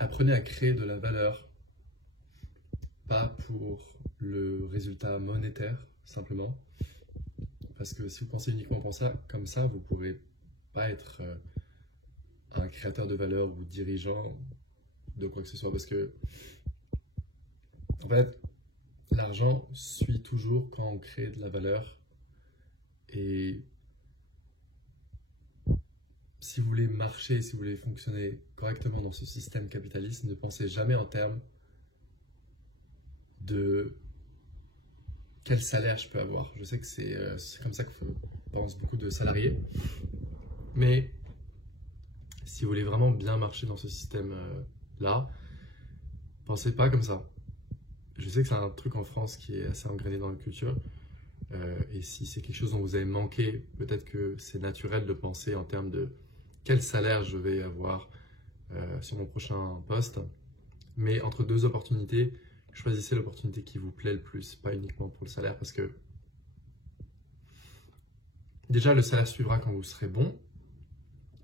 apprenez à créer de la valeur, pas pour le résultat monétaire, simplement. Parce que si vous pensez uniquement comme ça, vous ne pourrez pas être un créateur de valeur ou dirigeant de quoi que ce soit. Parce que, en fait, l'argent suit toujours quand on crée de la valeur. Et si vous voulez marcher, si vous voulez fonctionner correctement dans ce système capitaliste, ne pensez jamais en termes de quel salaire je peux avoir. Je sais que c'est comme ça que pensent beaucoup de salariés. Mais si vous voulez vraiment bien marcher dans ce système-là, pensez pas comme ça. Je sais que c'est un truc en France qui est assez engrainé dans la culture. Et si c'est quelque chose dont vous avez manqué, peut-être que c'est naturel de penser en termes de quel salaire je vais avoir sur mon prochain poste. Mais entre deux opportunités, choisissez l'opportunité qui vous plaît le plus, pas uniquement pour le salaire, parce que déjà le salaire suivra quand vous serez bon.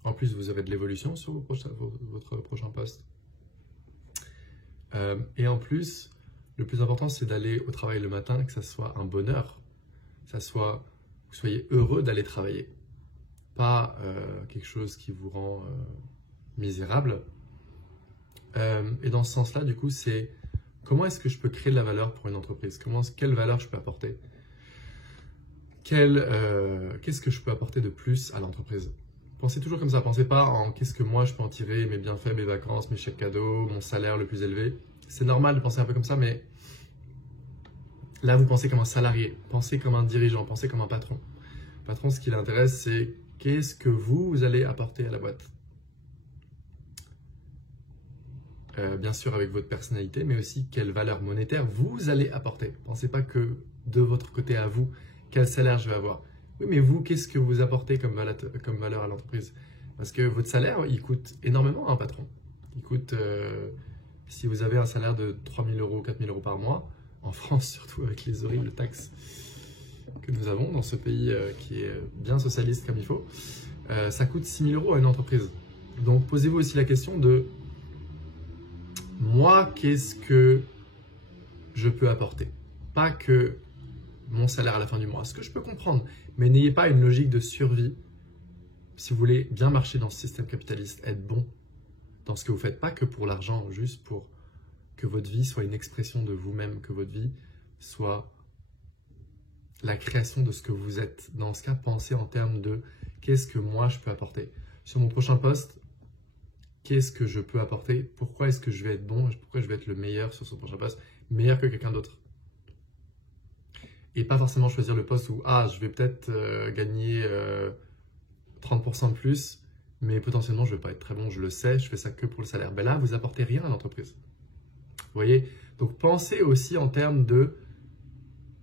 En plus, vous aurez de l'évolution sur votre prochain poste. Et en plus, le plus important, c'est d'aller au travail le matin, que ça soit un bonheur, que vous soyez heureux d'aller travailler, pas quelque chose qui vous rend misérable. Et dans ce sens-là, du coup, c'est comment est-ce que je peux créer de la valeur pour une entreprise? Quelle valeur je peux apporter? Qu'est-ce que je peux apporter de plus à l'entreprise? Pensez toujours comme ça. Pensez pas en qu'est-ce que moi je peux en tirer, mes bienfaits, mes vacances, mes chèques cadeaux, mon salaire le plus élevé. C'est normal de penser un peu comme ça, mais là, vous pensez comme un salarié, pensez comme un dirigeant, pensez comme un patron. Le patron, ce qui l'intéresse, c'est qu'est-ce que vous allez apporter à la boîte? Bien sûr avec votre personnalité, mais aussi quelle valeur monétaire vous allez apporter. Pensez pas que de votre côté à vous, quel salaire je vais avoir. Oui, mais vous, qu'est-ce que vous apportez comme valeur à l'entreprise? Parce que votre salaire, il coûte énormément à un patron. Il coûte, si vous avez un salaire de 3 000 €, 4 000 € par mois, en France, surtout avec les horribles taxes que nous avons dans ce pays qui est bien socialiste comme il faut, ça coûte 6 000 € à une entreprise. Donc, posez-vous aussi la question de moi, qu'est-ce que je peux apporter? Pas que mon salaire à la fin du mois, ce que je peux comprendre, mais n'ayez pas une logique de survie. Si vous voulez bien marcher dans ce système capitaliste, être bon dans ce que vous faites, pas que pour l'argent, juste pour que votre vie soit une expression de vous-même, que votre vie soit la création de ce que vous êtes. Dans ce cas, pensez en termes de qu'est-ce que moi je peux apporter. Sur mon prochain poste, qu'est-ce que je peux apporter? Pourquoi est-ce que je vais être bon? Pourquoi je vais être le meilleur sur ce prochain poste? Meilleur que quelqu'un d'autre. Et pas forcément choisir le poste où je vais peut-être gagner 30% de plus, mais potentiellement je ne vais pas être très bon, je le sais, je fais ça que pour le salaire. Ben là, vous apportez rien à l'entreprise. Vous voyez? Donc pensez aussi en termes de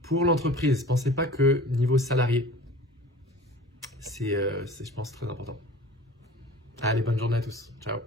pour l'entreprise. Pensez pas que niveau salarié. C'est je pense, très important. Allez, bonne journée à tous. Ciao.